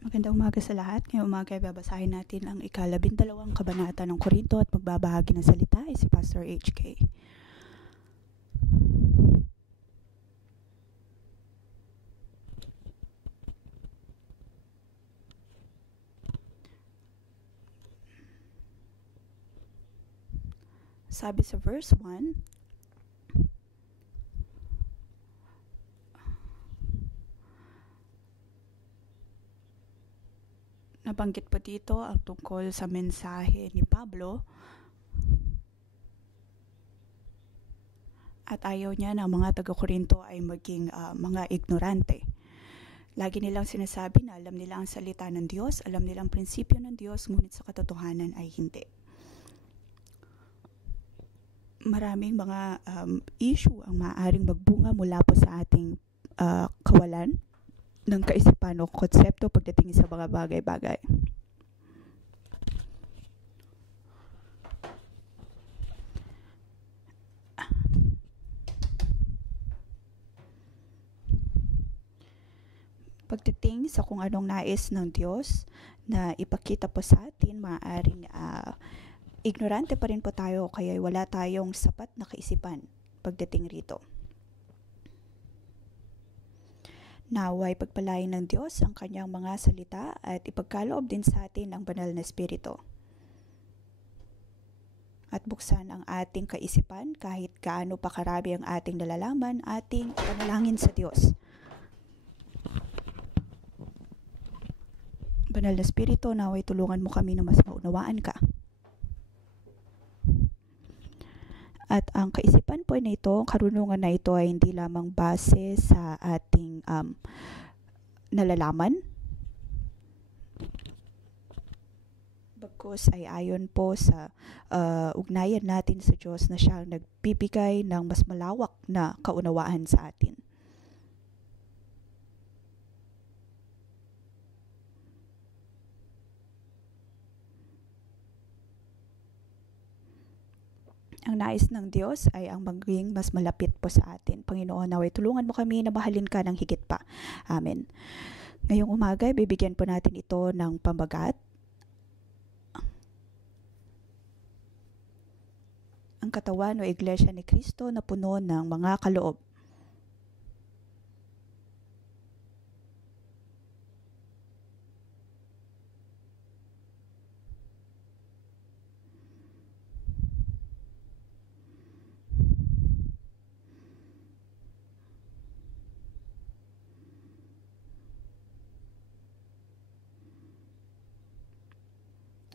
Magandang umaga sa lahat. Ngayong umaga ay babasahin natin ang ika-12 kabanata ng Korinto at magbabahagi ng salita ay si Pastor HK. Sabi sa verse 1, nabanggit po dito ang tungkol sa mensahe ni Pablo at ayaw niya na ang mga taga-Korinto ay maging mga ignorante. Lagi nilang sinasabi na alam nila ang salita ng Diyos, alam nila ang prinsipyo ng Diyos, ngunit sa katotohanan ay hindi. Maraming mga issue ang maaaring magbunga mula po sa ating kawalan ng kaisipan o konsepto pagdating sa mga bagay-bagay. Pagdating sa kung anong nais ng Diyos na ipakita po sa atin, maaaring ignorante pa rin po tayo kaya wala tayong sapat na kaisipan pagdating rito. Naway pagpalain ng Diyos ang kanyang mga salita at ipagkaloob din sa atin ang banal na espiritu. At buksan ang ating kaisipan kahit gaano pa karami ang ating nalalaman, ating panalangin sa Diyos. Banal na Espiritu, naway tulungan mo kami na mas maunawaan ka. At ang kaisipan po na ito, karunungan na ito ay hindi lamang base sa ating nalalaman, bagkus ay ayon po sa ugnayan natin sa Diyos na siyang nagbibigay ng mas malawak na kaunawaan sa atin. Ang nais ng Diyos ay ang maging mas malapit po sa atin. Panginoon, naway tulungan mo kami na mahalin ka ng higit pa. Amen. Ngayong umaga, bibigyan po natin ito ng pambagat. Ang katawan o iglesia ni Kristo na puno ng mga kaloob.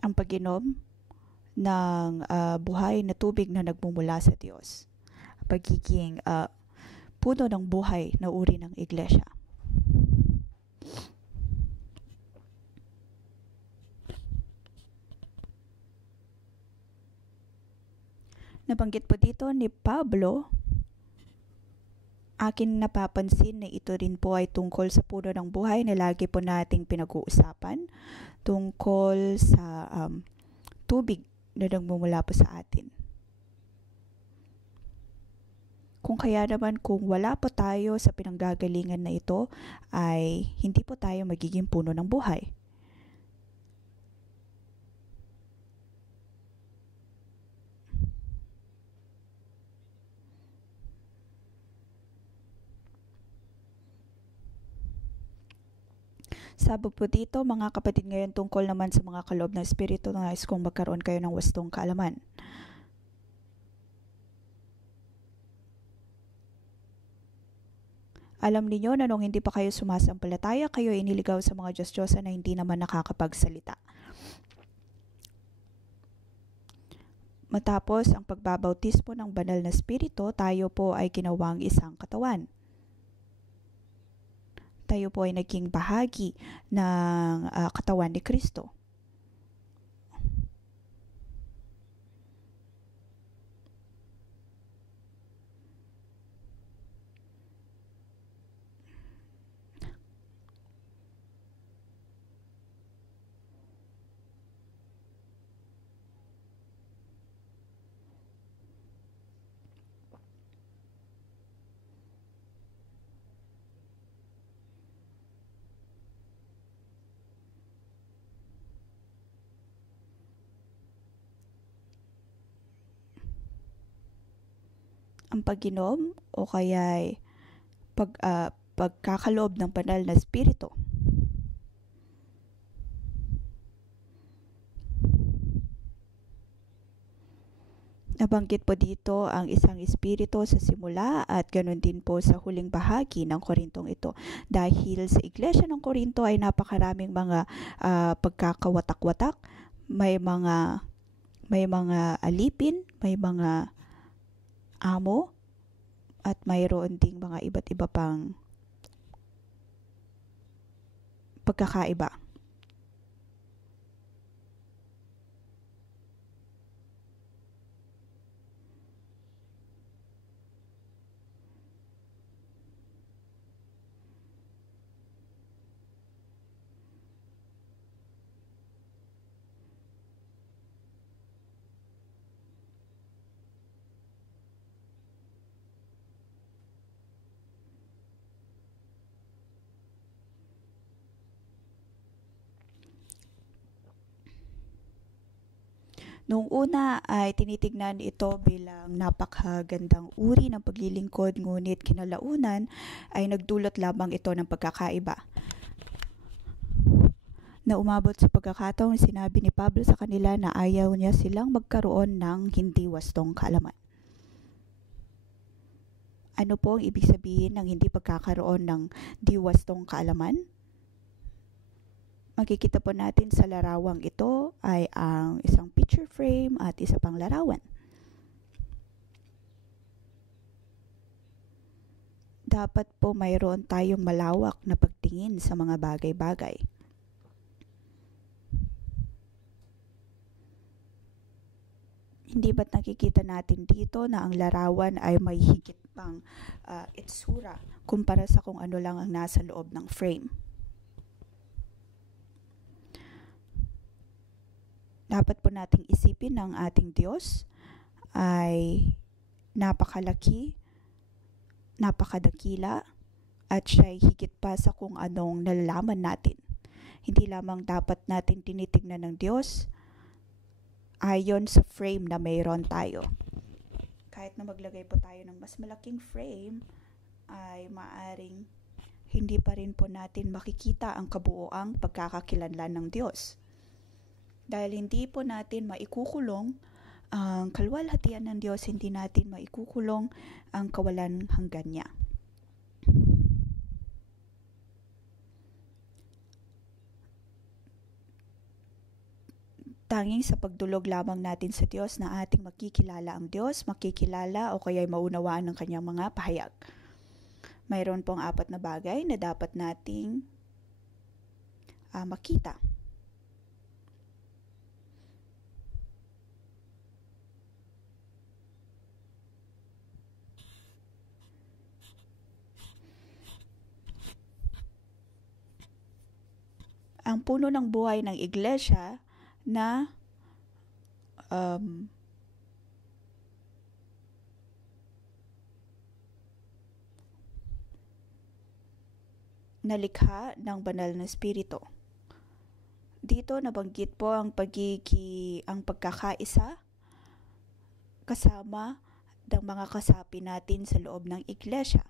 Ang pag-inom ng buhay na tubig na nagmumula sa Diyos. Pagiging puno ng buhay na uri ng iglesia. Nabanggit po dito ni Pablo, akin napapansin na ito rin po ay tungkol sa puno ng buhay na lagi po nating pinag-uusapan, tungkol sa tubig na nagmumula po sa atin. Kung kaya naman kung wala po tayo sa pinanggagalingan na ito, ay hindi po tayo magiging puno ng buhay. Sabi po dito, mga kapatid, ngayon tungkol naman sa mga kaloob ng Espiritu, nais kong magkaroon kayo ng wastong kaalaman. Alam niyo na nung hindi pa kayo sumasampalataya, kayo iniligaw sa mga Diyos-Diyosan na hindi naman nakakapagsalita. Matapos ang pagbabautismo ng banal na Espiritu, tayo po ay ginawang isang katawan. Tayo po ay naging bahagi ng katawan ni Kristo. ang pag-inom o kaya pagkakaloob ng banal na espiritu. Nabanggit po dito ang isang espiritu sa simula at ganoon din po sa huling bahagi ng Korintong ito. Dahil sa Iglesia ng Korinto ay napakaraming mga pagkakawatak-watak, may mga alipin, may mga amo, at mayroon ding mga iba't iba pang pagkakaiba. Noong una ay tinitignan ito bilang napakagandang uri ng paglilingkod, ngunit kinalaunan ay nagdulot lamang ito ng pagkakaiba. Na umabot sa pagkakataong sinabi ni Pablo sa kanila na ayaw niya silang magkaroon ng hindi wastong kaalaman. Ano po ang ibig sabihin ng hindi pagkakaroon ng di wastong kaalaman? Makikita po natin sa larawang ito ay ang isang picture frame at isa pang larawan. Dapat po mayroon tayong malawak na pagtingin sa mga bagay-bagay. Hindi ba't nakikita natin dito na ang larawan ay may higit pang itsura kumpara sa kung ano lang ang nasa loob ng frame? Dapat po nating isipin ng ating Diyos ay napakalaki, napakadakila, at siya'y higit pa sa kung anong nalalaman natin. Hindi lamang dapat natin tinitignan ng Diyos ayon sa frame na mayroon tayo. Kahit na maglagay po tayo ng mas malaking frame, ay maaring hindi pa rin po natin makikita ang kabuoang pagkakakilanlan ng Diyos. Dahil hindi po natin maikukulong ang kaluwalhatian ng Diyos, hindi natin maikukulong ang kawalan hanggan niya. Tanging sa pagdulog lamang natin sa Diyos na ating makikilala ang Diyos, makikilala o kaya'y maunawaan ng kanyang mga pahayag. Mayroon pong 4 na bagay na dapat nating makita. Ang puno ng buhay ng iglesia na nalikha ng banal na espiritu. Dito nabanggit po ang pagkakaisa kasama ng mga kasapi natin sa loob ng iglesia.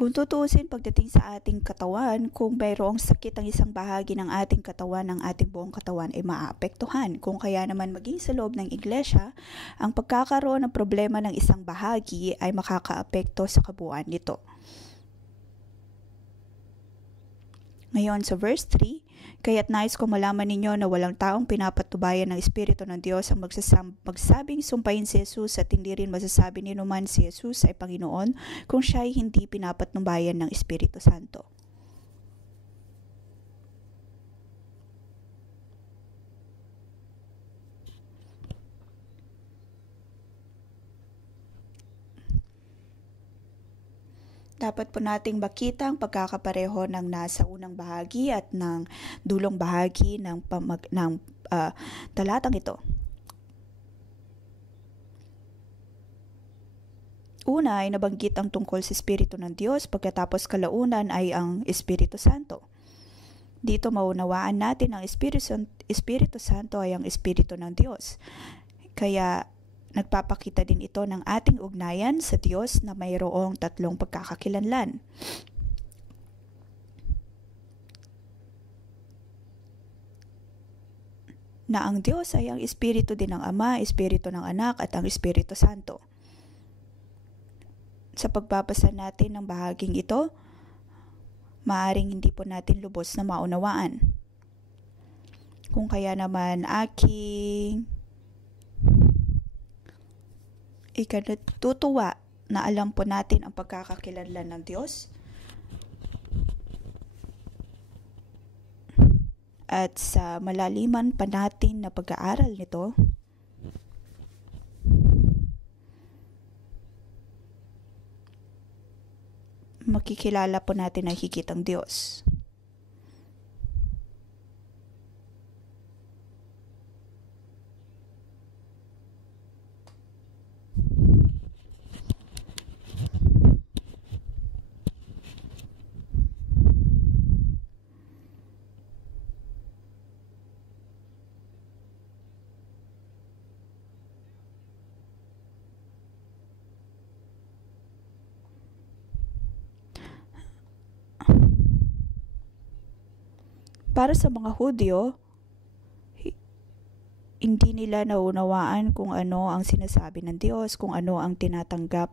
Kung tutuusin pagdating sa ating katawan, kung mayroong sakit ang isang bahagi ng ating katawan, ang ating buong katawan ay maapektuhan. Kung kaya naman maging sa loob ng iglesia, ang pagkakaroon ng problema ng isang bahagi ay makakaapekto sa kabuuan nito. Ngayon sa verse 3, kaya't nais ko malaman ninyo na walang taong pinapatubayan ng Espiritu ng Diyos ang magsabing sumpahin si Jesus at hindi rin masasabi ni numan si Jesus ay Panginoon kung siya ay hindi pinapatnubayan ng Espiritu Santo. Dapat po nating makita ang pagkakapareho ng nasa unang bahagi at ng dulong bahagi ng talatang ito. Una ay nabanggit ang tungkol sa Espiritu ng Diyos, pagkatapos kalaunan ay ang Espiritu Santo. Dito maunawaan natin ang Espiritu Santo ay ang Espiritu ng Diyos. Kaya nagpapakita din ito ng ating ugnayan sa Diyos na mayroong tatlong pagkakakilanlan. Na ang Diyos ay ang Espiritu din ng Ama, Espiritu ng Anak at ang Espiritu Santo. Sa pagbabasa natin ng bahaging ito, maaring hindi po natin lubos na maunawaan. Kung kaya naman aking ikanatutuwa na alam po natin ang pagkakakilanlan ng Diyos at sa malaliman pa natin na pag-aaral nito, makikilala po natin na higit ang Diyos. Para sa mga Hudyo, hindi nila naunawaan kung ano ang sinasabi ng Diyos, kung ano ang tinatanggap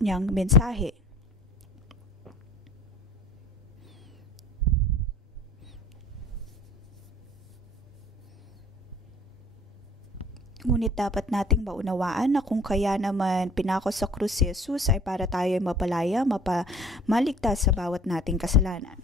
niyang mensahe. Ngunit dapat nating maunawaan na kung kaya naman pinako sa krus si Jesus ay para tayo mapalaya, maligtas sa bawat nating kasalanan.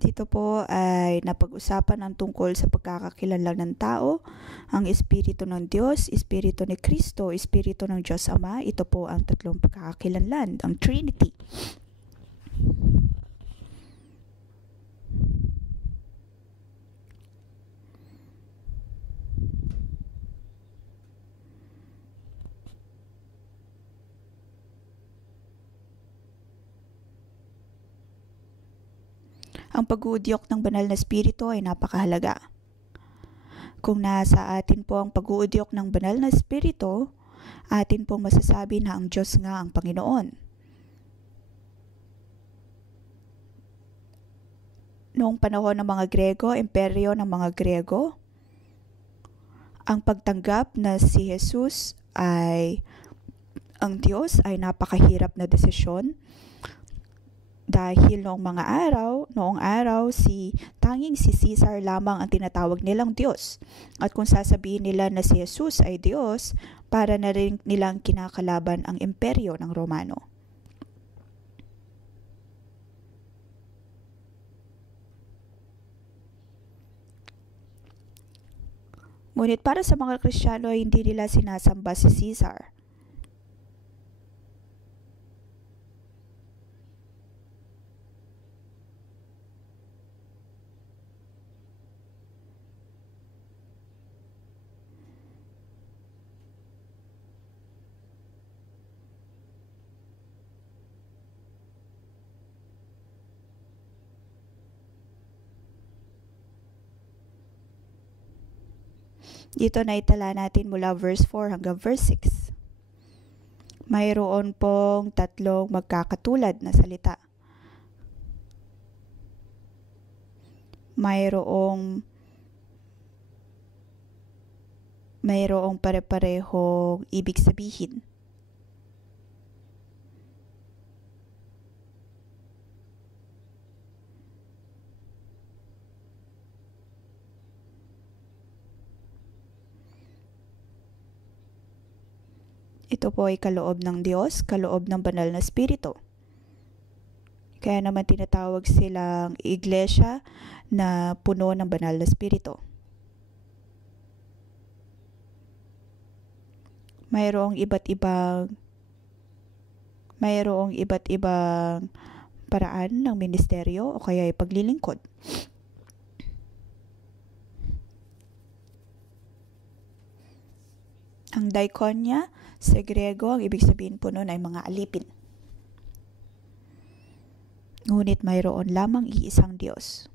Dito po ay napag-usapan ang tungkol sa pagkakakilanlan ng tao, ang Espiritu ng Diyos, Espiritu ni Kristo, Espiritu ng Diyos Ama. Ito po ang tatlong pagkakakilanlan, ang Trinity. Ang pag-uudyok ng banal na Espiritu ay napakahalaga. Kung nasa atin po ang pag-uudyok ng banal na Espiritu, atin pong masasabi na ang Diyos nga ang Panginoon. Noong panahon ng mga Grego, imperyo ng mga Grego, ang pagtanggap na si Jesus ay ang Diyos ay napakahirap na desisyon. Dahil noong araw, tanging si Caesar lamang ang tinatawag nilang Diyos. At kung sasabihin nila na si Jesus ay Diyos, para na rin nilang kinakalaban ang imperyo ng Romano. Ngunit para sa mga Kristiyano ay hindi nila sinasamba si Caesar. Dito na itala natin mula verse 4 hanggang verse 6. Mayroon pong tatlong magkakatulad na salita. Mayroong pare-parehong ibig sabihin. Ito po ay kaloob ng Diyos, kaloob ng banal na Espiritu. Kaya naman tinatawag silang iglesia na puno ng banal na Espiritu. Mayroong iba't ibang mayroong iba't ibang paraan ng ministeryo o kaya paglilingkod. Ang diakonia sa Grego, ang ibig sabihin po nun ay mga alipin. Ngunit mayroon lamang iisang Diyos.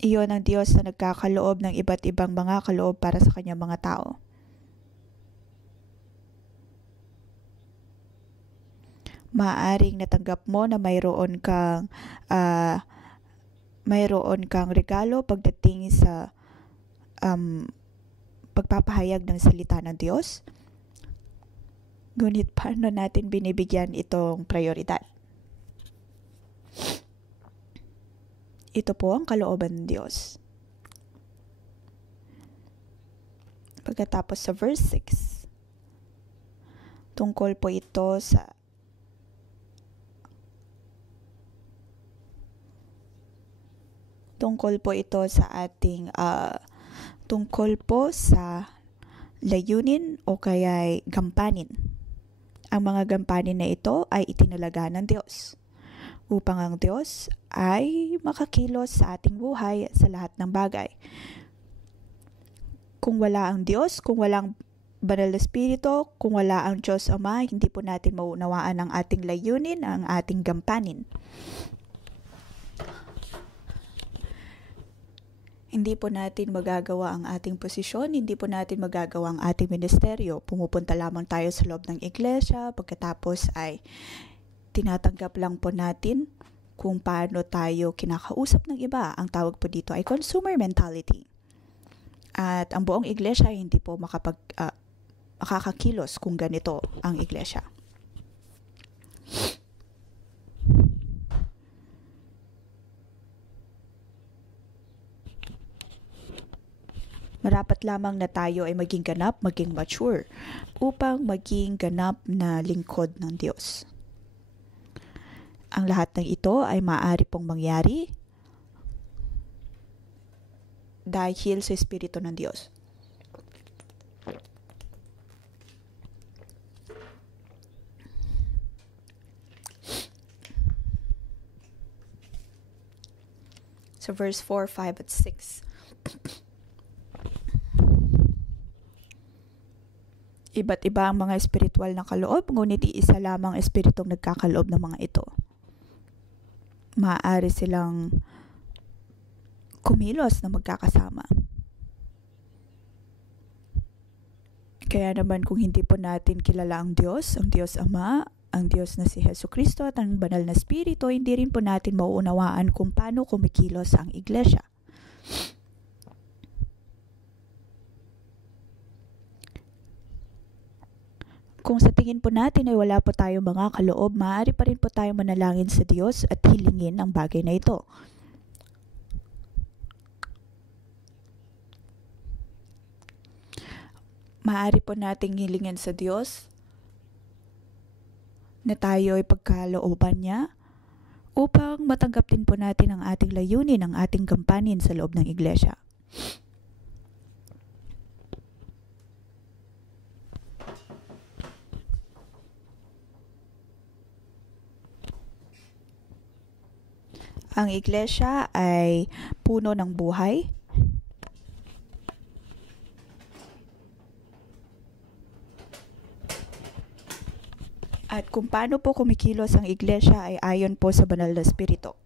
Iyon ang Diyos na nagkakaloob ng iba't ibang mga kaloob para sa kanyang mga tao. Maaaring natanggap mo na mayroon kang regalo pagdating sa pagpapahayag ng salita ng Diyos. Ngunit paano natin binibigyan itong prioridad? Ito po ang kalooban ng Diyos. Pagkatapos sa verse 6, tungkol po ito sa tungkol po sa layunin o kaya gampanin. Ang mga gampanin na ito ay itinalaga ng Diyos upang ang Diyos ay makakilos sa ating buhay sa lahat ng bagay. Kung wala ang Diyos, kung walang Banal na Espiritu, kung wala ang Diyos Ama, hindi po natin maunawaan ang ating layunin, ang ating gampanin. Hindi po natin magagawa ang ating posisyon, hindi po natin magagawa ang ating ministeryo. Pumupunta lamang tayo sa loob ng iglesia, pagkatapos ay tinatanggap lang po natin kung paano tayo kinakausap ng iba. Ang tawag po dito ay consumer mentality. At ang buong iglesia hindi po makakakilos kung ganito ang iglesia. Marapat lamang na tayo ay maging ganap, maging mature, upang maging ganap na lingkod ng Diyos. Ang lahat ng ito ay maaari pong mangyari dahil sa Espiritu ng Diyos. So verse 4, 5, at 6. Iba't iba ang mga espiritual na kaloob, ngunit iisa lamang espiritong nagkakaloob ng mga ito. Maaari silang kumilos na magkakasama. Kaya naman kung hindi po natin kilala ang Diyos Ama, ang Diyos na si Jesucristo at ang Banal na Espiritu, hindi rin po natin mauunawaan kung paano kumikilos ang iglesia. Kung sa tingin po natin ay wala po tayong mga kaloob, maaari pa rin po tayo manalangin sa Diyos at hilingin ang bagay na ito. Maaari po nating hilingin sa Diyos na tayo ay pagkalooban niya upang matanggap din po natin ang ating layunin, ang ating gampanin sa loob ng iglesia. Ang iglesia ay puno ng buhay. At kung paano po kumikilos ang iglesia ay ayon po sa Banal na Espiritu.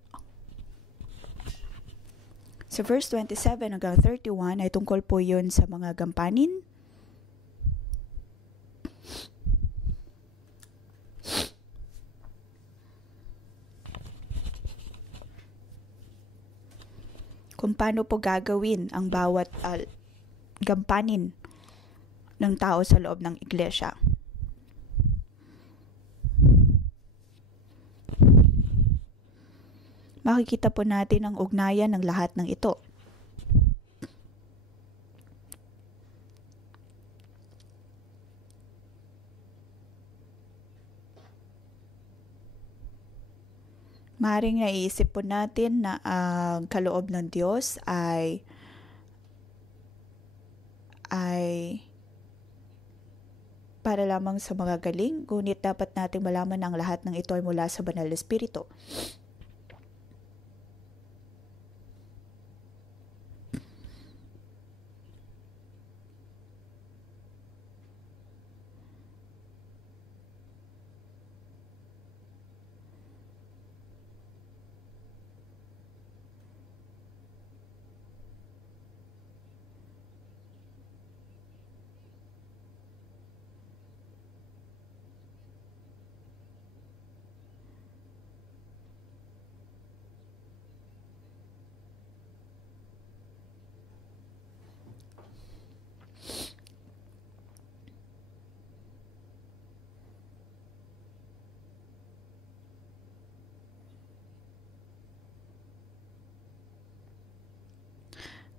Sa verse 27 hanggang 31 ay tungkol po yun sa mga gampanin. Kung paano po gagawin ang bawat gampanin ng tao sa loob ng iglesia. Makikita po natin ang ugnayan ng lahat ng ito. Maaaring naiisip po natin na ang kaloob ng Diyos ay ay para lamang sa mga galing, ngunit dapat nating malaman ang lahat ng ito ay mula sa Banal na Espiritu.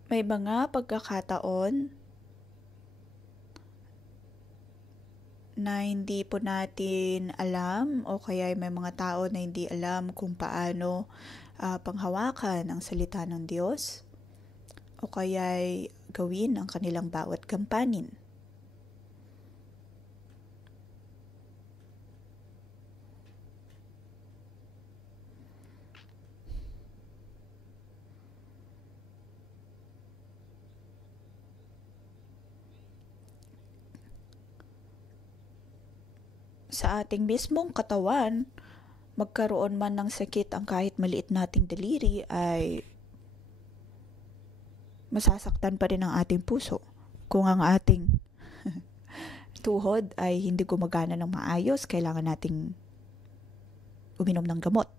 May mga pagkakataon na hindi po natin alam o kaya may mga tao na hindi alam kung paano panghawakan ang salita ng Diyos o kaya gawin ang kanilang bawat gampanin. Sa ating mismong katawan, magkaroon man ng sakit ang kahit maliit nating daliri ay masasaktan pa rin ang ating puso. Kung ang ating tuhod ay hindi gumagana ng maayos, kailangan nating uminom ng gamot.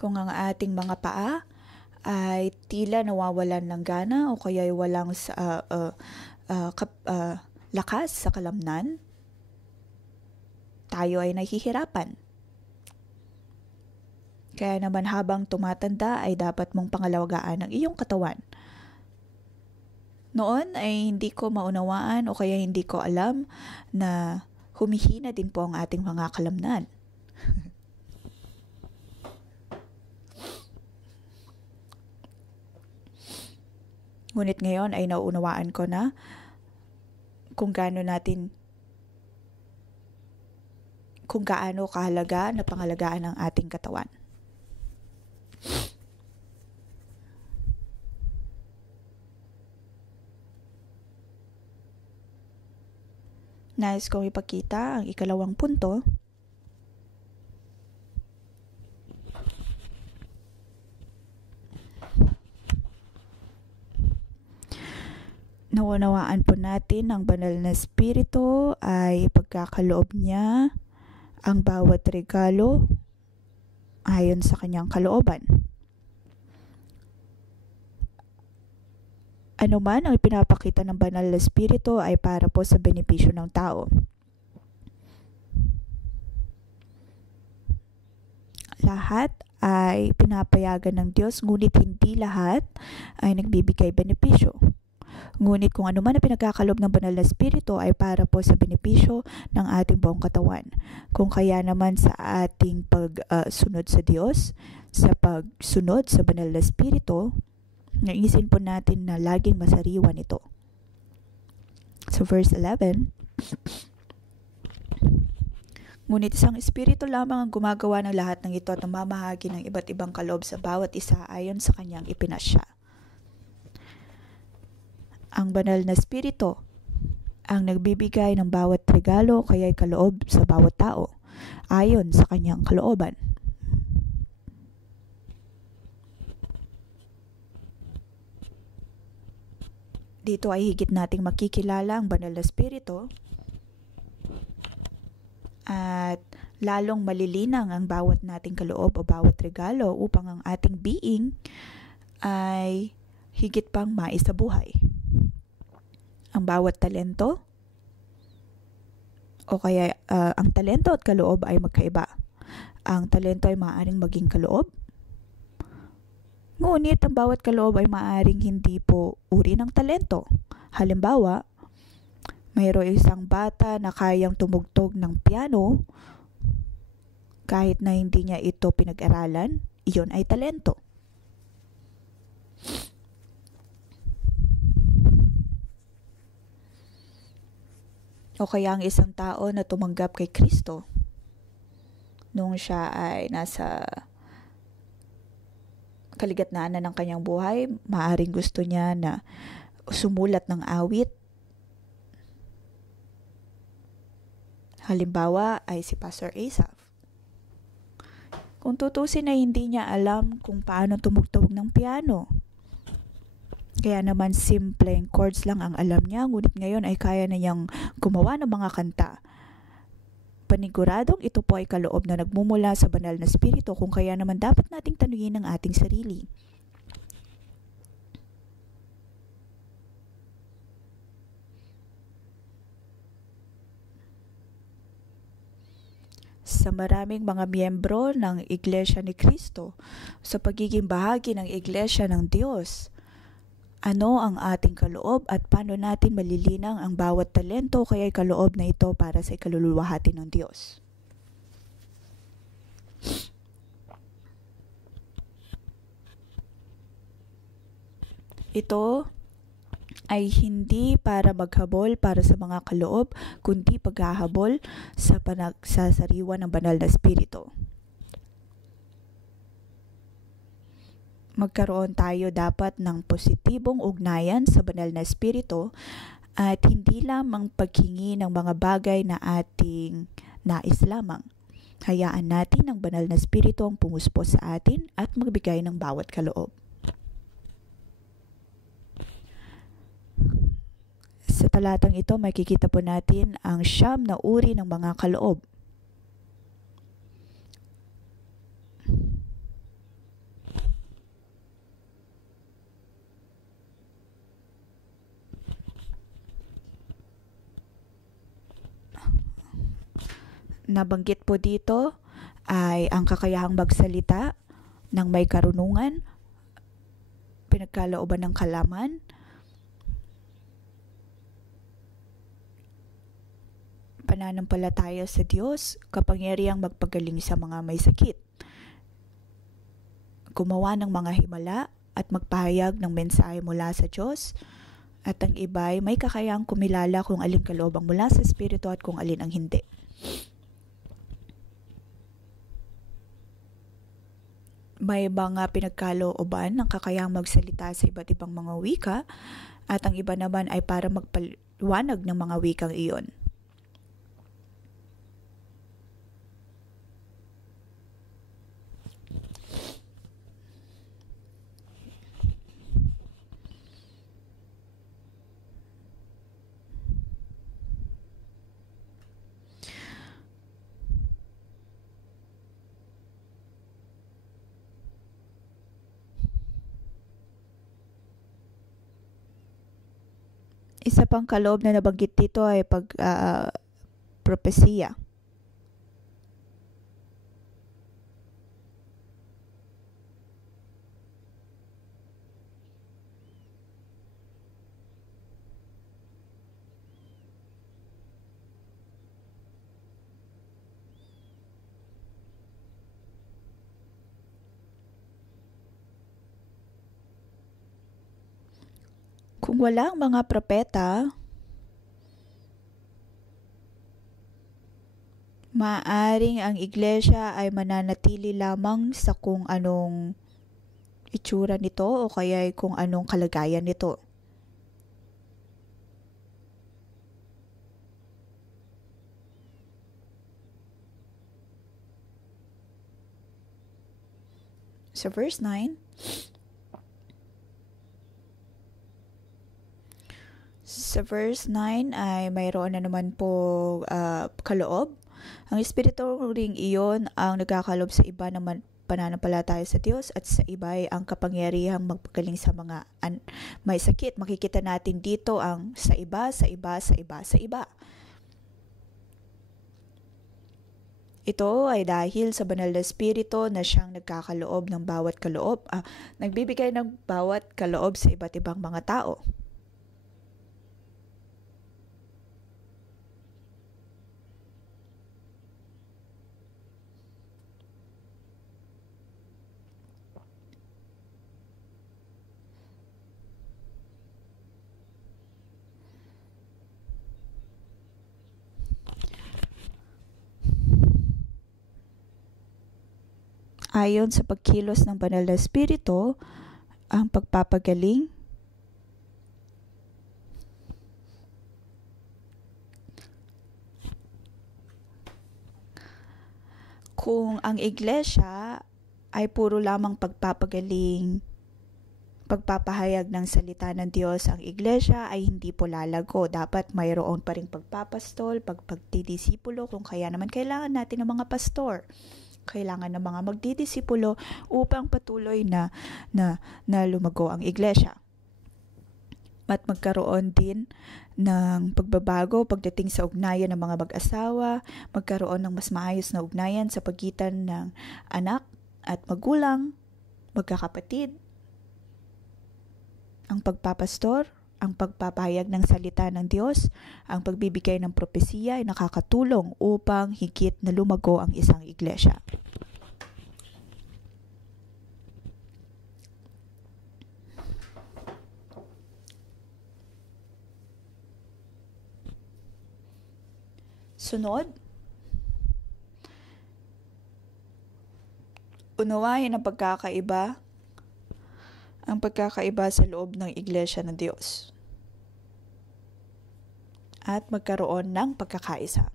Kung ang ating mga paa ay tila nawawalan ng gana o kaya ay walang lakas sa kalamnan, tayo ay nahihirapan. Kaya naman habang tumatanda ay dapat mong pangalagaan ang iyong katawan. Noon ay hindi ko maunawaan o kaya hindi ko alam na humihina din po ang ating mga kalamnan. Ngunit ngayon ay nauunawaan ko na kung gaano kahalaga na pangalagaan ang ating katawan. Nais kong ipakita ang ikalawang punto. Naunawaan po natin ang Banal na Espiritu ay ipagkakaloob niya ang bawat regalo ayon sa kanyang kalooban. Ano man ang ipinapakita ng Banal na Espiritu ay para po sa benepisyo ng tao. Lahat ay pinapayagan ng Diyos, ngunit hindi lahat ay nagbibigay benepisyo. Ngunit kung ano man ang pinagkakalob ng Banal na Espiritu ay para po sa benepisyo ng ating buong katawan. Kung kaya naman sa ating pagsunod sa Diyos, sa pagsunod sa Banal na Espiritu, naisin po natin na laging masariwan ito. So verse 11, ngunit isang Espiritu lamang ang gumagawa ng lahat ng ito at namamahagi ng iba't ibang kaloob sa bawat isa ayon sa kanyang ipinasya. Ang Banal na Espiritu ang nagbibigay ng bawat regalo kaya'y kaloob sa bawat tao ayon sa kanyang kalooban. Dito ay higit nating makikilala ang Banal na Espiritu at lalong malilinang ang bawat nating kaloob o bawat regalo upang ang ating being ay higit pang maisabuhay. Ang bawat talento o kaya ang talento at kaloob ay magkaiba. Ang talento ay maaaring maging kaloob, ngunit ang bawat kaloob ay maaaring hindi po uri ng talento. Halimbawa, mayroong isang bata na kayang tumugtog ng piano kahit na hindi niya ito pinag-aralan, iyon ay talento. O kaya ang isang tao na tumanggap kay Kristo nung siya ay nasa kaligatnaan ng kanyang buhay, maaring gusto niya na sumulat ng awit. Halimbawa ay si Pastor Asaph. Kung tutusin ay hindi niya alam kung paano tumugtog ng piano. Kaya naman simpleng chords lang ang alam niya, ngunit ngayon ay kaya na niyang gumawa ng mga kanta. Paniguradong ito po ay kaloob na nagmumula sa banal na espiritu, kung kaya naman dapat nating tanungin ang ating sarili. Sa maraming mga miyembro ng Iglesia ni Cristo, sa pagiging bahagi ng Iglesia ng Diyos, ano ang ating kaloob at paano natin malilinang ang bawat talento kaya'y kaloob na ito para sa ikaluluwahati ng Diyos? Ito ay hindi para maghabol para sa mga kaloob, kundi paghahabol sa panagsasariwa ng banal na espiritu. Magkaroon tayo dapat ng positibong ugnayan sa banal na espiritu at hindi lamang paghingi ng mga bagay na ating nais lamang. Hayaan natin ang banal na espiritu ang pumuspo sa atin at magbigay ng bawat kaloob. Sa talatang ito, makikita po natin ang 9 na uri ng mga kaloob. Nabanggit po dito ay ang kakayahang magsalita ng may karunungan, pinagkalooban ng kalaman, pananampalataya sa Diyos, kapangyarihang magpagaling sa mga may sakit, gumawa ng mga himala at magpahayag ng mensahe mula sa Diyos, at ang iba ay may kakayahang kumilala kung alin kaloob ang mula sa Espiritu at kung alin ang hindi. May mga pinagkalooban ng kakayahang magsalita sa iba't ibang mga wika, at ang iba naman ay para magpaliwanag ng mga wikang iyon. Isa pang kaloob na nabanggit dito ay propesiya. Kung wala ang mga propeta, maaring ang iglesia ay mananatili lamang sa kung anong itsura nito o kaya kung anong kalagayan nito. Sa verse 9, ay mayroon na naman po kaloob. Ang espiritu ring iyon ang nagkakalob sa iba na pananampalataya sa Diyos, at sa iba ay ang kapangyarihang magpagaling sa mga may sakit. Makikita natin dito ang sa iba. Ito ay dahil sa banal na espiritu na siyang nagkakaloob ng bawat kaloob, nagbibigay ng bawat kaloob sa iba't ibang mga tao. Ayon sa pagkilos ng banal na espiritu, ang pagpapagaling, kung ang iglesia ay puro lamang pagpapagaling, pagpapahayag ng salita ng Diyos, ang iglesia ay hindi po lalago. Dapat mayroon pa rin pagpapastol, pagtidisipulo, kung kaya naman kailangan natin ng mga pastor. Kailangan ng mga magdidisipulo upang patuloy na lumago ang iglesia. At magkaroon din ng pagbabago pagdating sa ugnayan ng mga mag-asawa, magkaroon ng mas maayos na ugnayan sa pagitan ng anak at magulang, magkakapatid. Ang pagpapastor, ang pagpapahayag ng salita ng Diyos, ang pagbibigay ng propesiya ay nakakatulong upang higit na lumago ang isang iglesia. Sunod, unawain ang pagkakaiba sa loob ng iglesia ng Diyos at magkaroon ng pagkakaisa.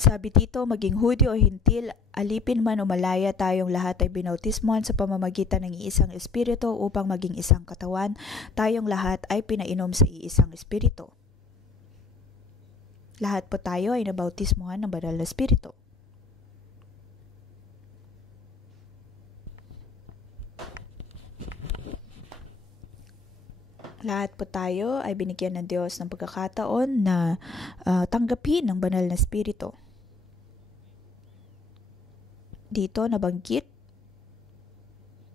Sabi dito, maging Hudyo o Hintil, alipin man o malaya, tayong lahat ay binautismuhan sa pamamagitan ng iisang espiritu upang maging isang katawan. Tayong lahat ay pinainom sa iisang espiritu. Lahat po tayo ay nabautismuhan ng banal na espiritu. Lahat po tayo ay binigyan ng Diyos ng pagkakataon na tanggapin ang banal na espiritu. Dito nabanggit,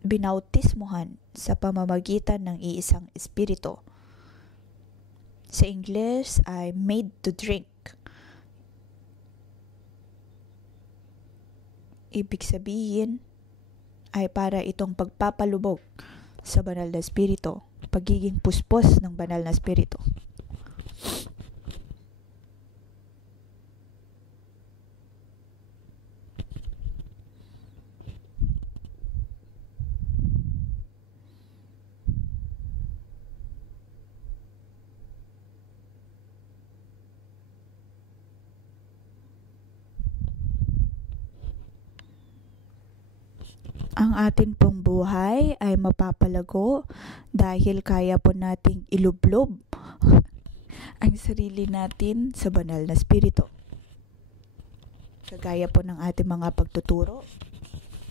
binautismuhan sa pamamagitan ng iisang espiritu. Sa English ay made to drink. Ibig sabihin ay para itong pagpapalubog sa banal na espiritu, pagiging puspos ng banal na espiritu. Ang atin pong buhay ay mapapalago dahil kaya po nating ilublob ang sarili natin sa banal na espiritu. Kagaya po ng ating mga pagtuturo,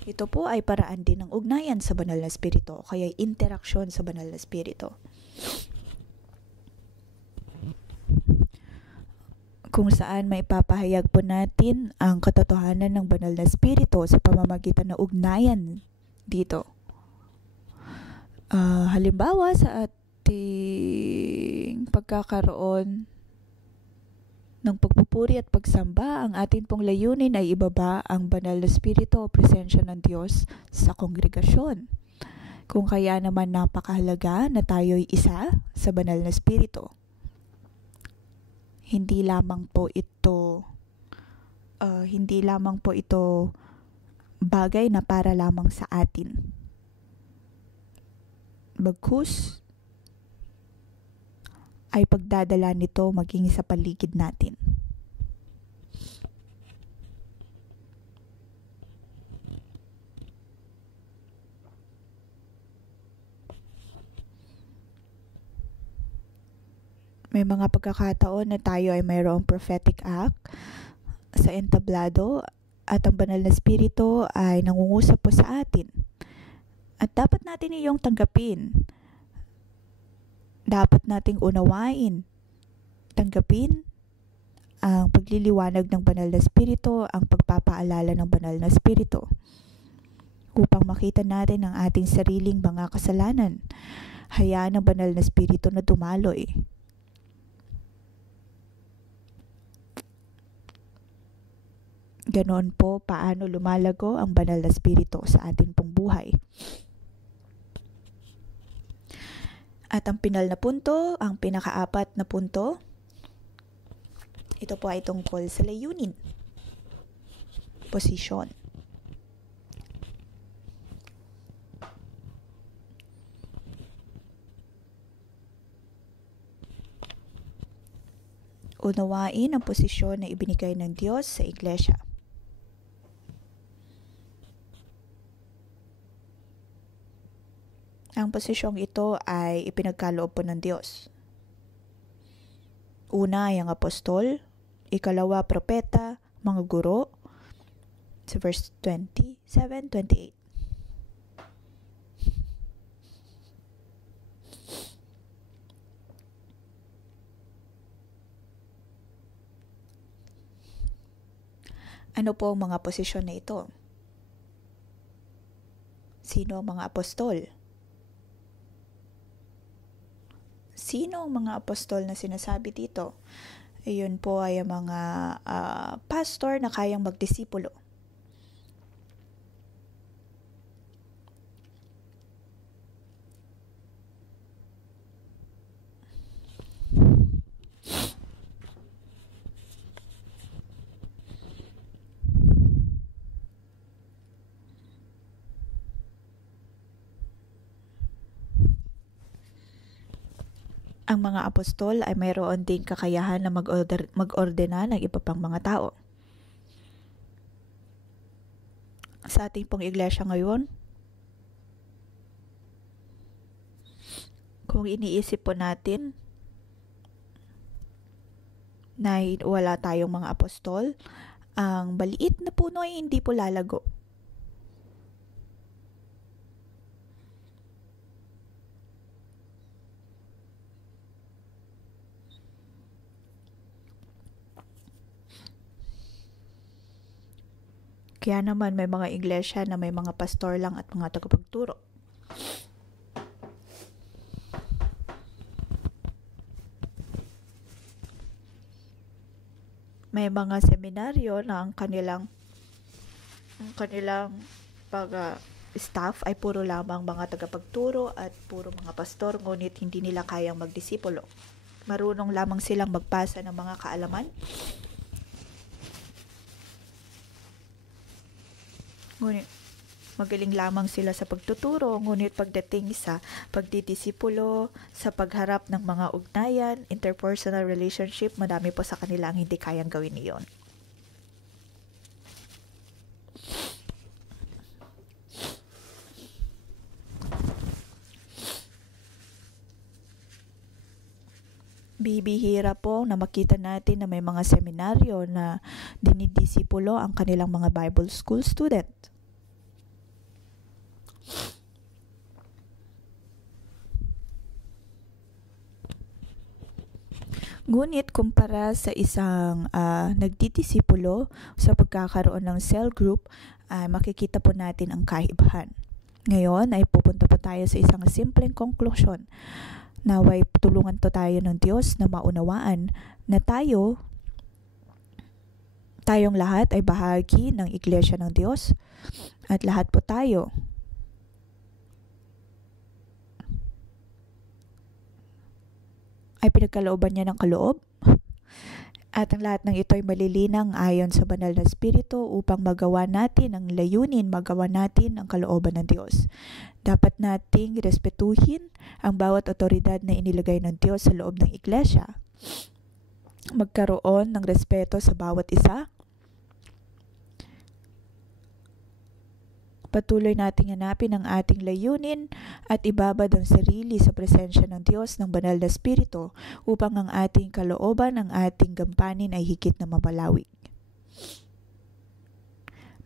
ito po ay paraan din ng ugnayan sa banal na espiritu, kaya interaksyon sa banal na espiritu. Kung saan may papahayag po natin ang katotohanan ng banal na espiritu sa pamamagitan ng ugnayan dito. Halimbawa sa ating pagkakaroon ng pagpupuri at pagsamba, ang atin pong layunin ay ibaba ang banal na espiritu o presensya ng Diyos sa kongregasyon. Kung kaya naman napakahalaga na tayo'y isa sa banal na espiritu. Hindi lamang po ito bagay na para lamang sa atin. Bagkus ay pagdadala nito maging sa paligid natin. May mga pagkakataon na tayo ay mayroong prophetic act sa entablado at ang banal na espiritu ay nangungusap po sa atin. At dapat natin iyong tanggapin. Dapat nating unawain, tanggapin ang pagliliwanag ng banal na espiritu, ang pagpapaalala ng banal na espiritu upang makita natin ang ating sariling mga kasalanan. Hayaan ang banal na espiritu na dumaloy. Ganoon po paano lumalago ang banal na spirito sa ating pong buhay. At ang pinal na punto, ang pinakaapat na punto, ito po ay tungkol sa layunin. Posisyon. Unawain ang posisyon na ibinigay ng Diyos sa iglesia. Ang posisyong ito ay ipinagkaloob po ng Diyos. Una ay ang apostol, ikalawa propeta, mga guro, sa verse 27-28. Ano po ang mga posisyon na ito? Sino ang mga apostol? Sino ang mga apostol na sinasabi dito? Ayun po ay ang mga pastor na kayang magdisipulo. Ang mga apostol ay mayroon ding kakayahan na mag-ordena ng iba pang mga tao. Sa ating pong iglesia ngayon, kung iniisip po natin na wala tayong mga apostol, ang maliit na puno ay hindi po lalago. Kaya naman may mga iglesia na may mga pastor lang at mga tagapagturo. May mga seminaryo na ang kanilang staff ay puro lamang mga tagapagturo at puro mga pastor, ngunit hindi nila kayang magdisipulo. Marunong lamang silang magpasa ng mga kaalaman. Ngunit magaling lamang sila sa pagtuturo, ngunit pagdating sa pagdidisipulo, sa pagharap ng mga ugnayan, interpersonal relationship, madami po sa kanila ang hindi kayang gawin iyon. Bibihira po na makita natin na may mga seminaryo na dinidisipulo ang kanilang mga Bible school student. Ngunit kumpara sa isang nagdidisipulo sa pagkakaroon ng cell group, makikita po natin ang kaibahan. Ngayon ay pupunta po tayo sa isang simpleng konklusyon. Naway tulungan to tayo ng Diyos na maunawaan na tayong lahat ay bahagi ng Iglesia ng Diyos at lahat po tayo ay pinagkalooban niya ng kaloob at ang lahat ng ito ay malilinang ayon sa banal na Espiritu upang magawa natin ang layunin, magawa natin ang kalooban ng Diyos. Dapat nating respetuhin ang bawat otoridad na inilagay ng Diyos sa loob ng iglesia. Magkaroon ng respeto sa bawat isa. Patuloy nating hanapin ang ating layunin at ibabad ang sarili sa presensya ng Diyos ng banal na Espiritu upang ang ating kalooban, ang ating gampanin ay higit na mapalawig.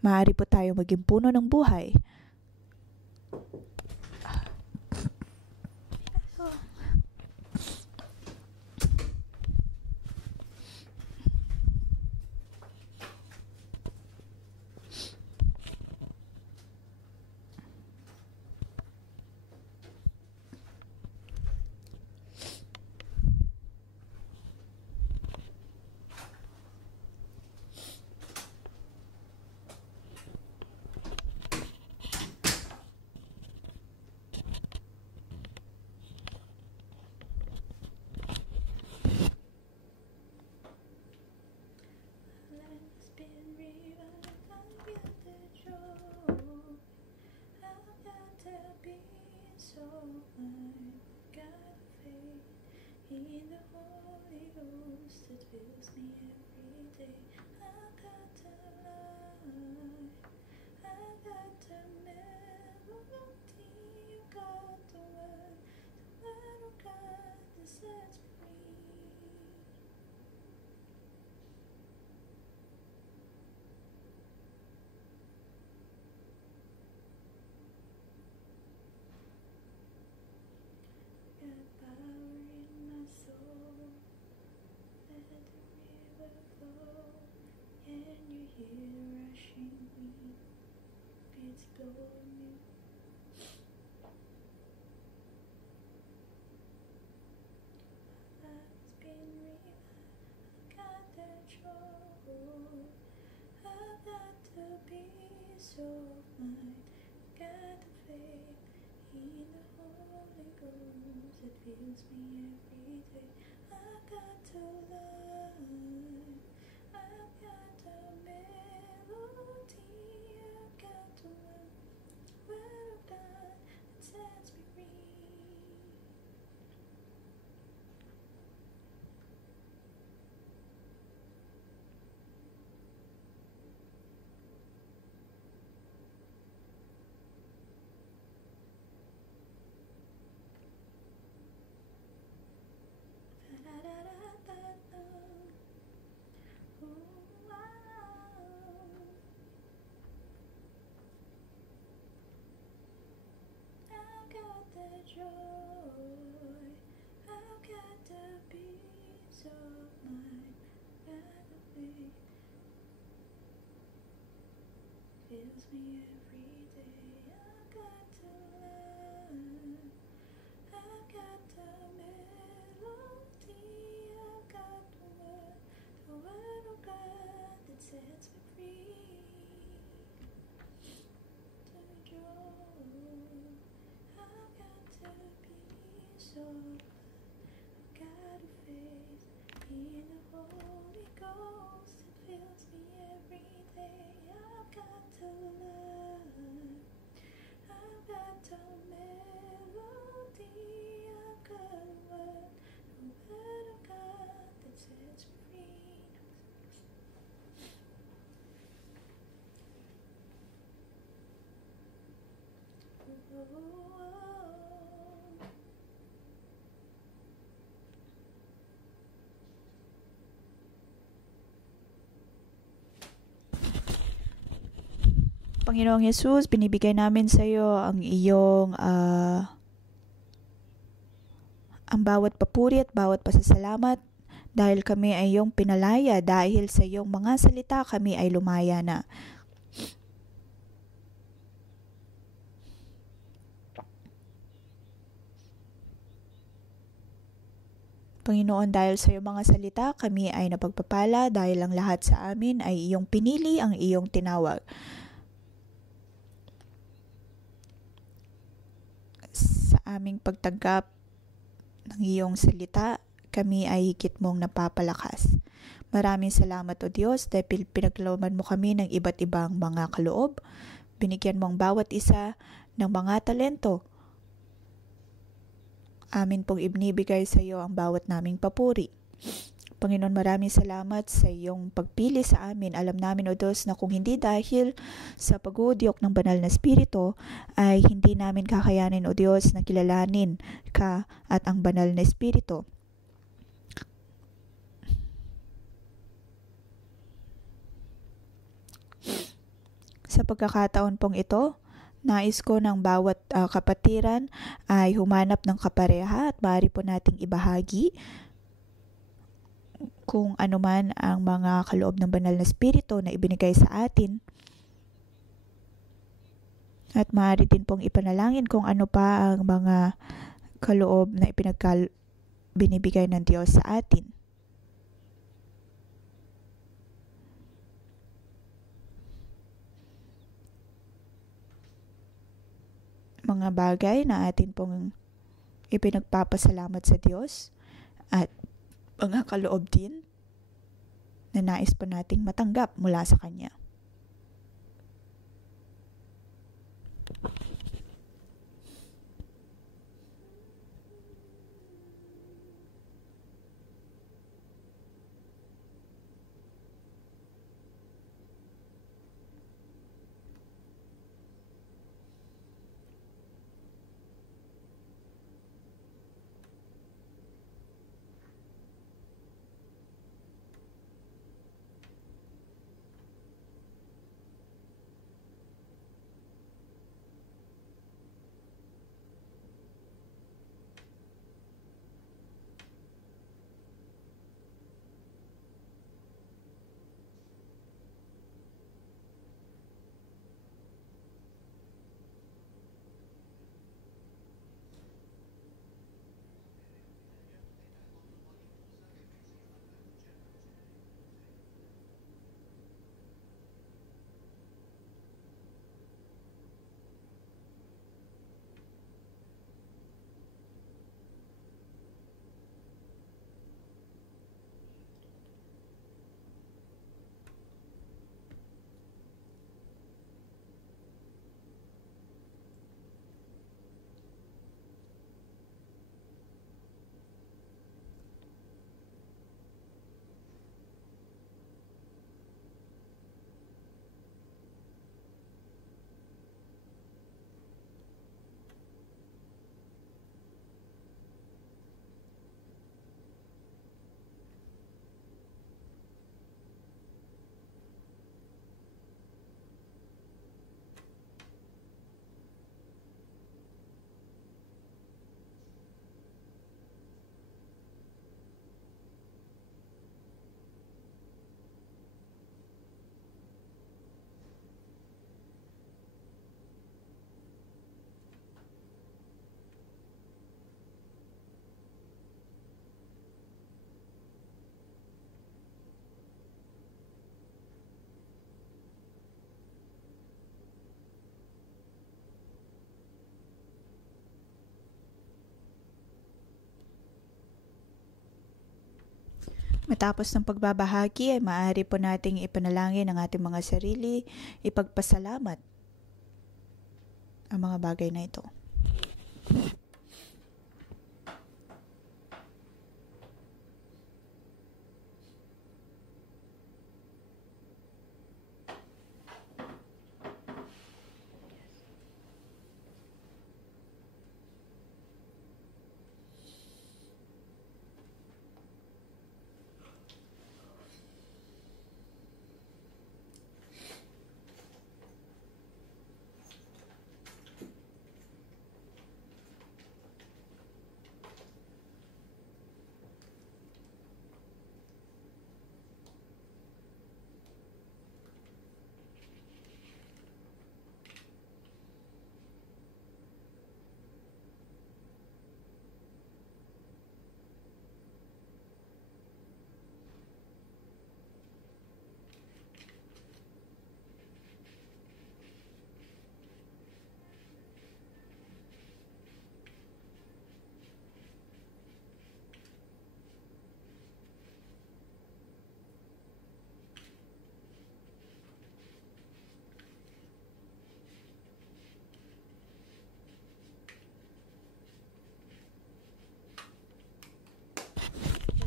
Maaari po tayo maging puno ng buhay. of mine. Got faith in the Holy Ghost that fills me every day. I got the light, I got the melody, you got the word of God that sets me free. Got power in my soul, let the river flow, and you hear the rushing wind, it's blowing me. Life's been revived, got that joy, I got the peace of mind, got the faith in the Holy Ghost that fills me every day. I got the light, I got the melody, I got the word of God that sets me free. Da-da-da-da-da-da. Ooh, wow. I got the joy, I got the peace of mind, got the faith fills me every day. I got the light, I got the melody, I got the word of God that sets me free. The joy, I got the peace of got a faith in the Holy Ghost that fills me every day. I've got the light, I've got the melody, I've got the word of God that sets me free. Oh. Panginoong Yesus, binibigay namin sa iyo ang iyong ang bawat papuri at bawat pasasalamat dahil kami ay iyong pinalaya, dahil sa iyong mga salita kami ay lumaya na. Panginoon, dahil sa iyong mga salita kami ay napagpapala, dahil ang lahat sa amin ay iyong pinili, ang iyong tinawag. Sa aming pagtanggap ng iyong salita, kami ay higit mong napapalakas. Maraming salamat o Diyos dahil pinagkalooban mo kami ng iba't ibang mga kaloob. Binigyan mo ang bawat isa ng mga talento. Amin pong ibinibigay sa iyo ang bawat naming papuri. Panginoon, maraming salamat sa iyong pagpili sa amin. Alam namin, O Diyos, na kung hindi dahil sa pag-uudyok ng banal na Espiritu, ay hindi namin kakayanin, O Diyos, na kilalanin ka at ang banal na Espiritu. Sa pagkakataon pong ito, nais ko ng bawat kapatiran ay humanap ng kapareha at maaari po nating ibahagi kung anuman ang mga kaloob ng banal na Espiritu na ibinigay sa atin. At maaari din pong ipanalangin kung ano pa ang mga kaloob na binibigay ng Diyos sa atin. Mga bagay na atin pong ipinagpapasalamat sa Diyos at mga kaloob din na nais po nating matanggap mula sa Kanya. Matapos ng pagbabahagi ay maaari po nating ipanalangin ang ating mga sarili, ipagpasalamat ang mga bagay na ito.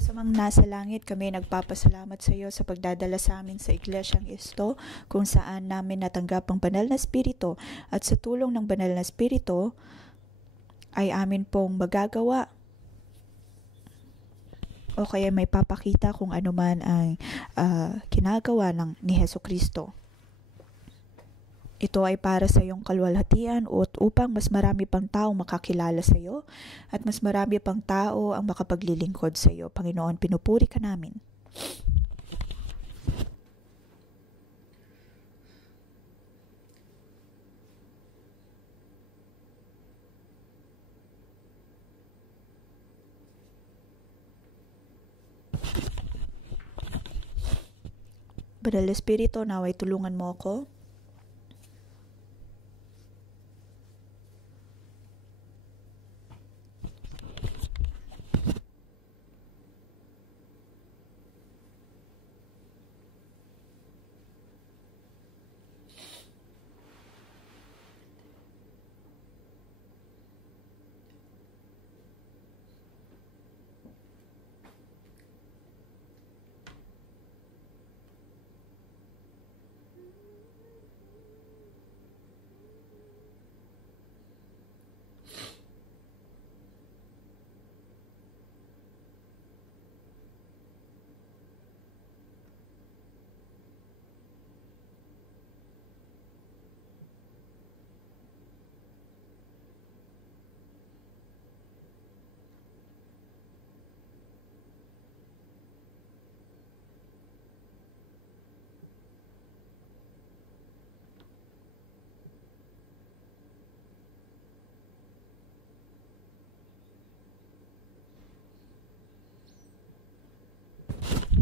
Sa mga nasa langit, kami nagpapasalamat sa iyo sa pagdadala sa amin sa iglesyang ito, kung saan namin natanggap ang banal na espiritu, at sa tulong ng banal na espiritu ay amin pong magagawa o kaya may papakita kung ano man ang ginagawa ni Hesukristo. Ito ay para sa iyong kalwalhatian at upang mas marami pang tao makakilala sa iyo at mas marami pang tao ang makapaglilingkod sa iyo. Panginoon, pinupuri ka namin. Banal na Espiritu, naway tulungan mo ako.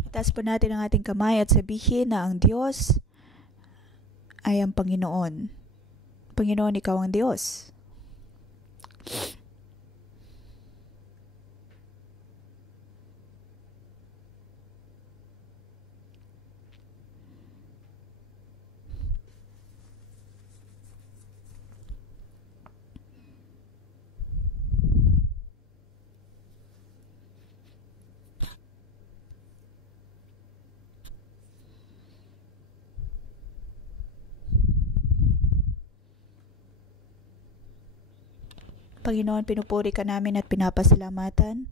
Taas po natin ang ating kamay at sabihin na ang Diyos ay ang Panginoon. Panginoon, ikaw ang Diyos. Panginoon, pinupuri ka namin at pinapasalamatan.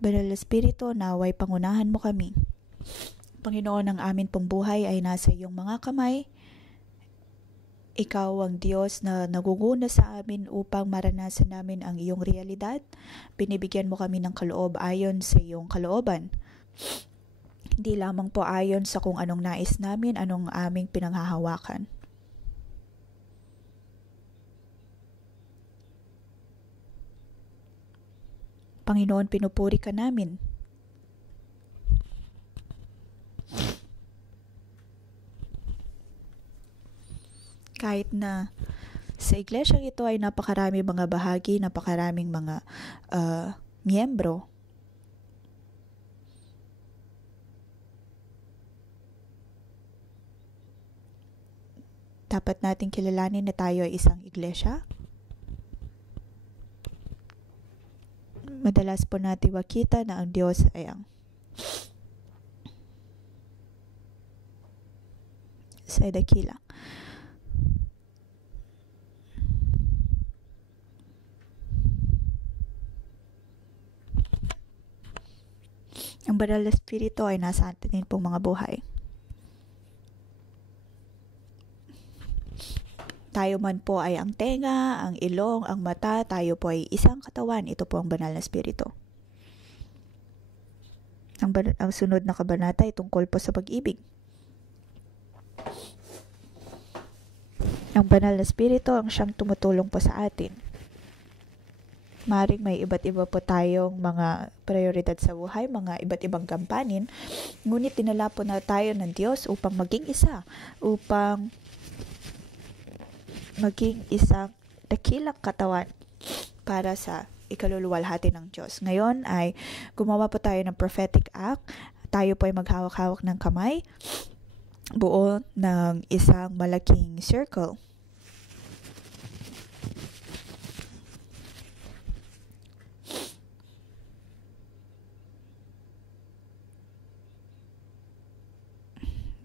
Banal na Espiritu, naway pangunahan mo kami. Panginoon, ang amin pong buhay ay nasa iyong mga kamay. Ikaw ang Diyos na naguguna sa amin upang maranasan namin ang iyong realidad. Binibigyan mo kami ng kaloob ayon sa iyong kalooban. Hindi lamang po ayon sa kung anong nais namin, anong aming pinanghahawakan. Panginoon, pinupuri ka namin. Kahit na sa iglesyang ito ay napakarami mga bahagi, napakaraming mga miyembro, Dapat nating kilalanin na tayo ay isang iglesia. Madalas po natin makita na ang Diyos ay sa dakila. Ang banal na Espiritu ay nasa atin pong mga buhay. Tayo man po ay ang tenga, ang ilong, ang mata, tayo po ay isang katawan. Ito po ang banal na Espiritu. Ang sunod na kabanata ay tungkol po sa pag-ibig. Ang banal na Espiritu ang siyang tumutulong po sa atin. Maring may iba't iba po tayong mga prioridad sa buhay, mga iba't ibang gampanin, ngunit dinala po na tayo ng Diyos upang maging isa, upang maging isang dakilang katawan para sa ikaluluwalhati ng Diyos. Ngayon ay gumawa po tayo ng prophetic act. Tayo po ay maghawak-hawak ng kamay, buo ng isang malaking circle.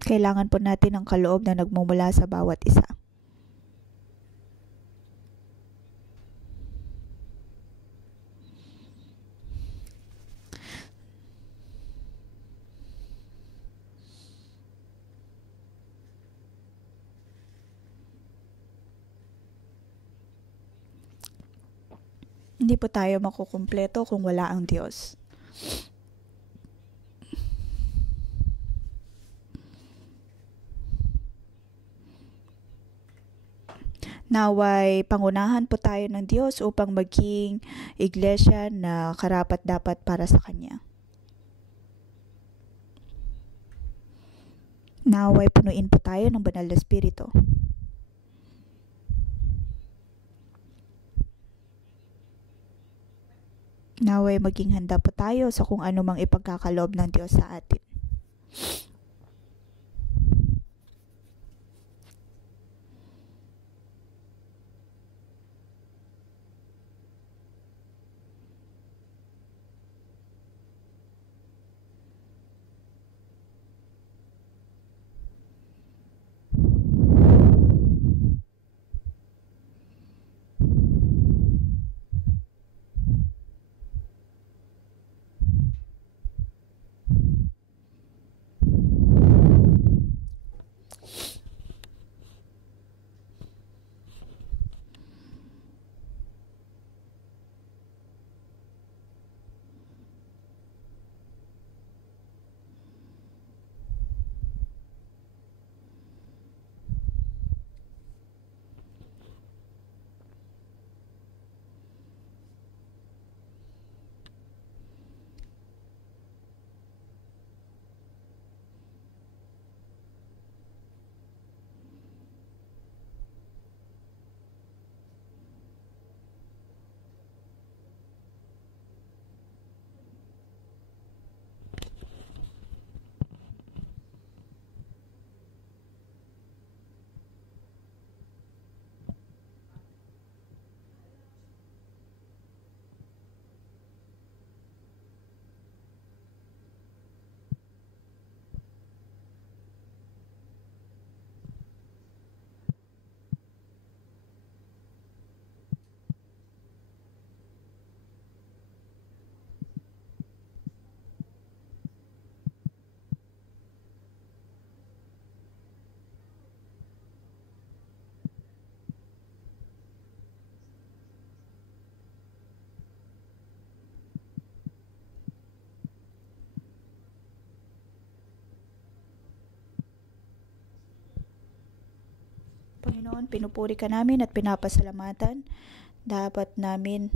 Kailangan po natin ng kaloob na nagmumula sa bawat isa. Hindi po tayo makukumpleto kung wala ang Diyos. Naway pangunahan po tayo ng Diyos upang maging iglesia na karapat-dapat para sa Kanya. Naway punuin po tayo ng banal na Espiritu. Naway maging handa po tayo sa kung ano mang ipagkakaloob ng Diyos sa atin. Panginoon, pinupuri ka namin at pinapasalamatan. Dapat namin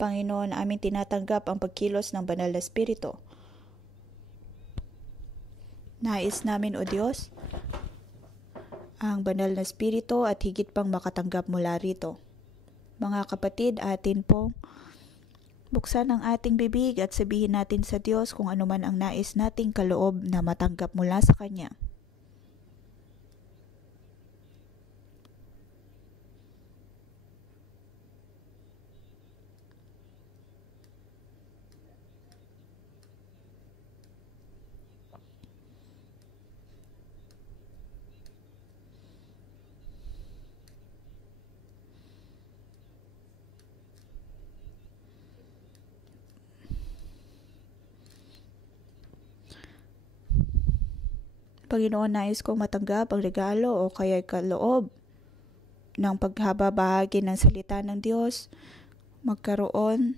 Panginoon, amin tinatanggap ang pagkilos ng banal na Espiritu. Nais namin, O Diyos, ang banal na Espiritu at higit pang makatanggap mula rito. Mga kapatid, atin pong Buksan ang ating bibig at sabihin natin sa Diyos kung ano man ang nais nating kaloob na matanggap mula sa Kanya. Panginoon, nais kong matanggap ang regalo o kaya kaloob ng paghababahagi ng salita ng Diyos, magkaroon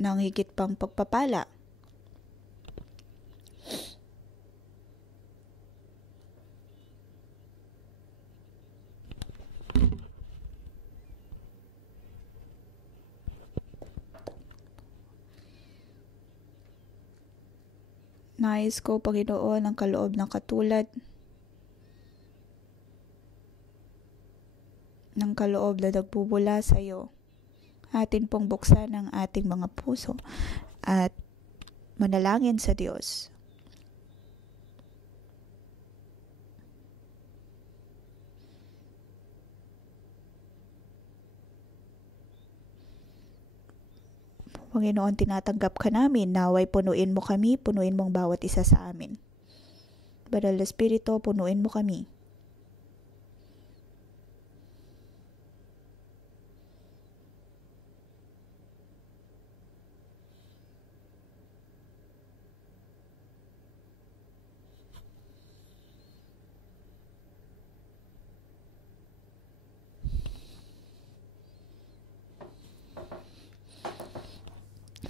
ng higit pang pagpapala. Nais ko, Panginoon, ang kaloob ng katulad ng kaloob na nagbubula sa iyo. Atin pong buksan ang ating mga puso at manalangin sa Diyos. Panginoon, tinatanggap ka namin. Naway punuin mo kami, punuin mong bawat isa sa amin. Banal na Espiritu, punuin mo kami.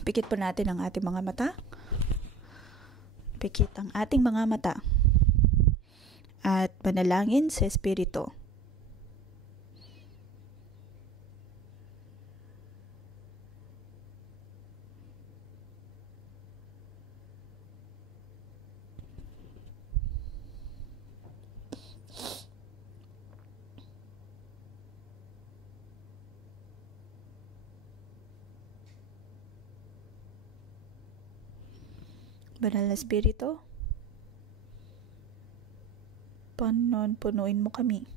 Pikit po natin ang ating mga mata. Pikit ang ating mga mata. At manalangin sa Espiritu. Banal na Espiritu, Panginoon, punuin mo kami.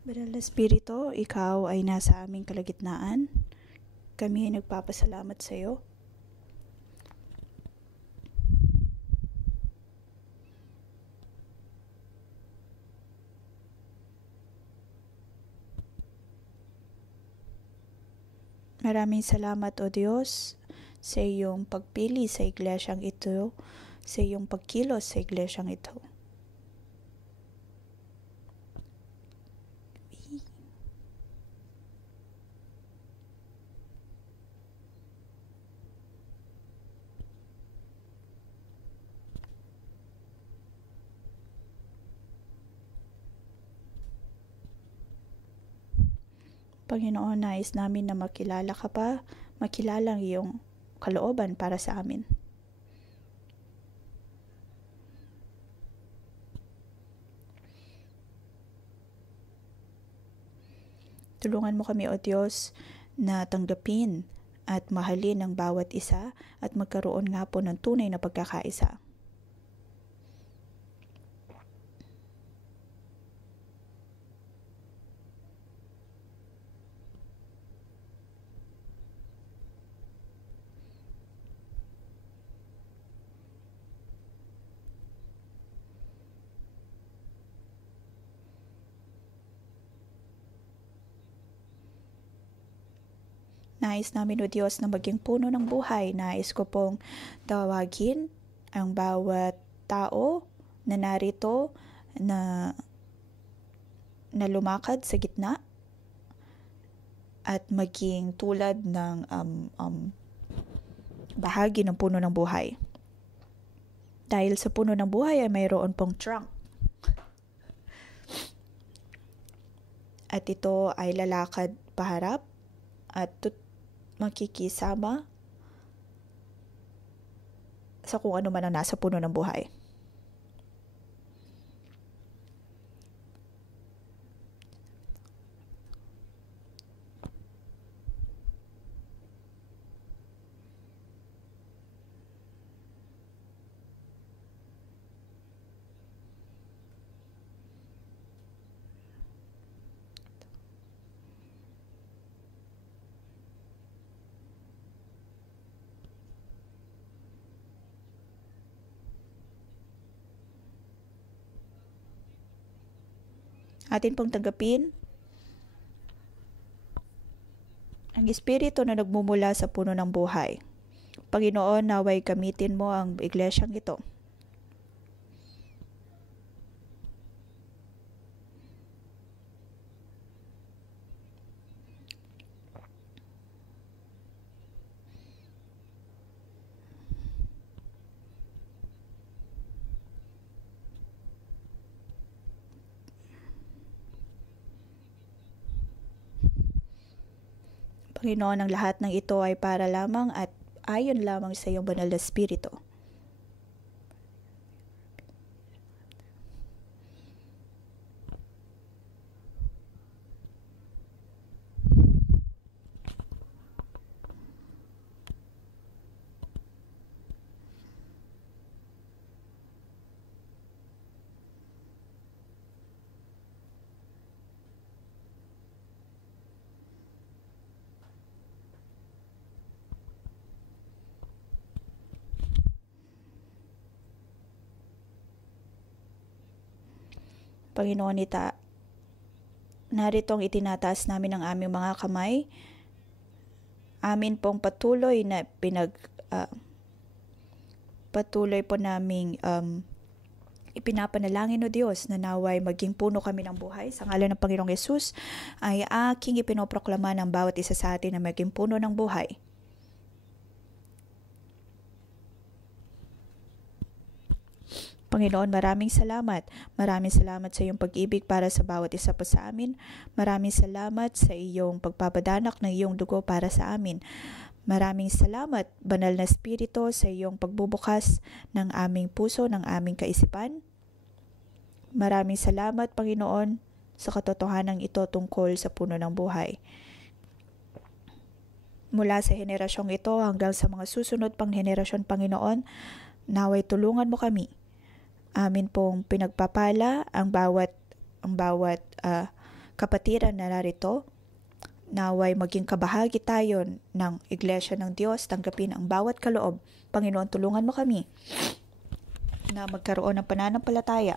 Banal na Espiritu, ikaw ay nasa aming kalagitnaan. Kami ay nagpapasalamat sa iyo. Maraming salamat, O Diyos, sa iyong pagpili sa iglesyang ito, sa iyong pagkilos sa iglesyang ito. Panginoon, nais namin na makilala ka pa, makilala ang iyong kalooban para sa amin. Tulungan mo kami, O Diyos, na tanggapin at mahalin ang bawat isa at magkaroon nga po ng tunay na pagkakaisa. Nais namin, O Diyos, na maging puno ng buhay. Nais ko pong tawagin ang bawat tao na narito na lumakad sa gitna at maging tulad ng bahagi ng puno ng buhay. Dahil sa puno ng buhay ay mayroon pong trunk. At ito ay lalakad paharap at makikisama sa kung ano man ang nasa puno ng buhay. Atin pong tanggapin ang Espiritu na nagmumula sa puno ng buhay. Panginoon, naway gamitin mo ang iglesyang ito. Panginoon, ang lahat ng ito ay para lamang at ayon lamang sa iyong banal na Espiritu. Panginoon, naritong itinataas namin ang aming mga kamay. Amin pong patuloy na patuloy po naming ipinapanalangin, O Diyos, na naway maging puno kami ng buhay. Sa ngalan ng Panginoong Yesus ay aking ipinoproklama ng bawat isa sa atin na maging puno ng buhay. Panginoon, maraming salamat. Maraming salamat sa iyong pag-ibig para sa bawat isa po sa amin. Maraming salamat sa iyong pagpapadanak ng iyong dugo para sa amin. Maraming salamat, Banal na Espiritu, sa iyong pagbubukas ng aming puso, ng aming kaisipan. Maraming salamat, Panginoon, sa katotohanan ito tungkol sa puno ng buhay. Mula sa henerasyong ito hanggang sa mga susunod pang henerasyon, Panginoon, naway tulungan mo kami. Amin pong pinagpapala ang bawat kapatiran na narito, naway maging kabahagi tayo ng Iglesia ng Diyos, tanggapin ang bawat kaloob. Panginoon, tulungan mo kami na magkaroon ng pananampalataya.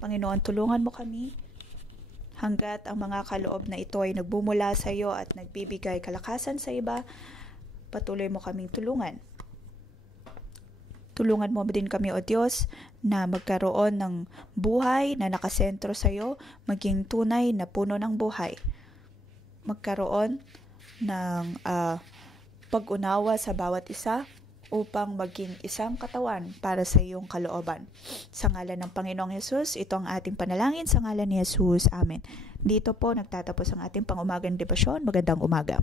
Panginoon, tulungan mo kami hanggat ang mga kaloob na ito ay nagbumula sa iyo at nagbibigay kalakasan sa iba. Patuloy mo kaming tulungan. Tulungan mo din kami, O Diyos, na magkaroon ng buhay na nakasentro sa iyo, maging tunay na puno ng buhay. Magkaroon ng pag-unawa sa bawat isa upang maging isang katawan para sa iyong kalooban. Sa ngalan ng Panginoong Yesus, ito ang ating panalangin sa ngalan ni Yesus. Amen. Dito po nagtatapos ang ating pang-umagang debasyon. Magandang umaga.